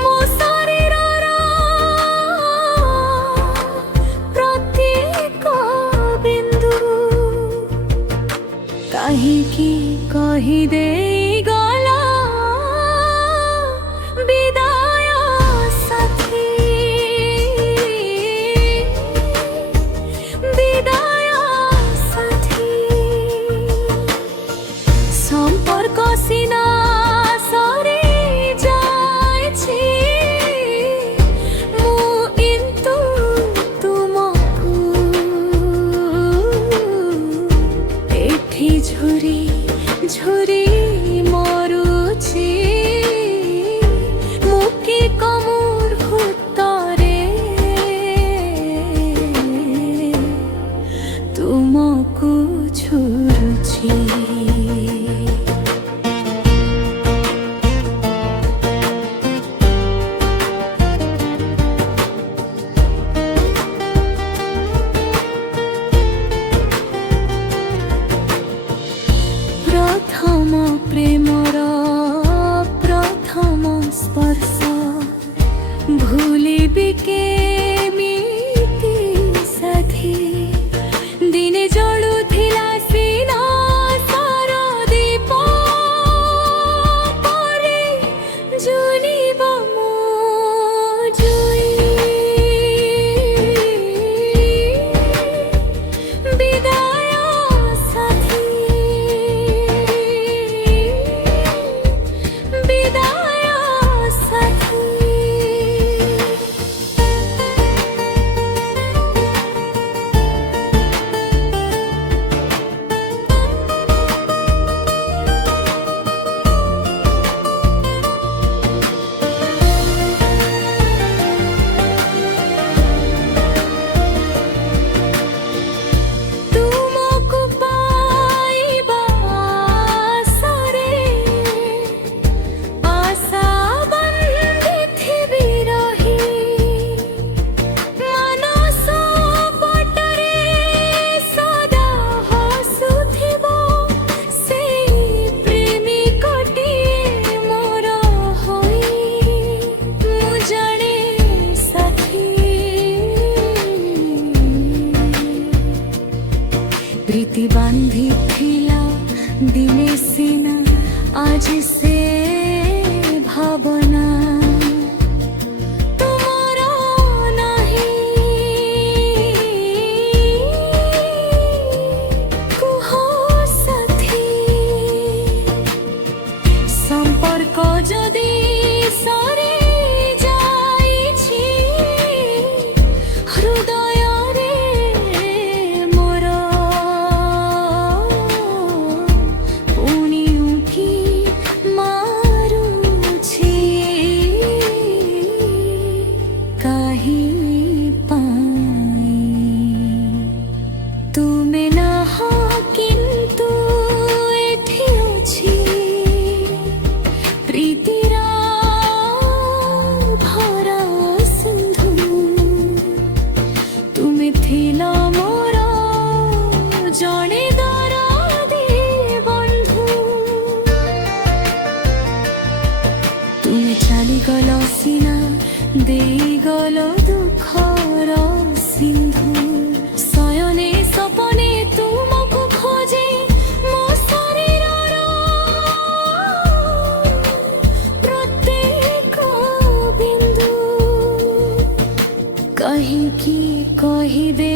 ମୋ ଶରୀରର ପ୍ରତ୍ୟେକ ବିନ୍ଦୁ କାହିଁକି କହିଦେଇଗଲା ବିଦାୟ ସାଥୀ, ବିଦାୟ ସାଥୀ। সম্পর্ক সিনা সরি যাইছি মু কিন্তু তুমকু এঠি ঝুরি ঝুরি মরুছি মুকি কমুর ভূতরে তুমকু ঝুরুছি। প্রথম প্রেমর প্রথম স্পর্শ ভুলিবি কেমিতি সাথী, দিনে জଳୁଥିଲା ସିନା ସାର ଦୀପ ପରି ଜ୍ୱଳିବ ମୋ ଜୁଇ। ବିଦାୟ ସାଥୀ, বিদায় সাথী। ତୁମକୁ ପାଇବା ଆଶାରେ ଆଶା ବାନ୍ଧିଥିବି ରହି, ମାନସ ପଟରେ ସଦା ହସୁଥିବ ସେଇ ପ୍ରେମିକଟିଏ ମୋର ହୋଇ। ମୁଁ ଜାଣେ ସାଥୀ, প্রীতি বান্ধিଥିଲା দিনে সিনা আজ সে ভাবনা তোমার নাহি। কুহ সাথী, সম্পর্ক যদি সরি যাইছি হৃদয়রে মোর পুଣି উঁকি মারুছি কাহি পাই। তুমে নাহ কিন্তু এঠি ଅଛି প্রীতির ভরা সিন্ধু। তুমি থিল মোর জଣେ দরদি বন্ধু, তুমি চালিগল সিনা ଦେଇଗଲ ଦୁଃଖର ସିନ୍ଧୁ। ଶୟନେ ସପନେ ତୁମକୁ ଖୋଜେ ମୋ ଶରୀରର ପ୍ରତ୍ୟେକ ବିନ୍ଦୁ କାହିଁକି କହିଦେ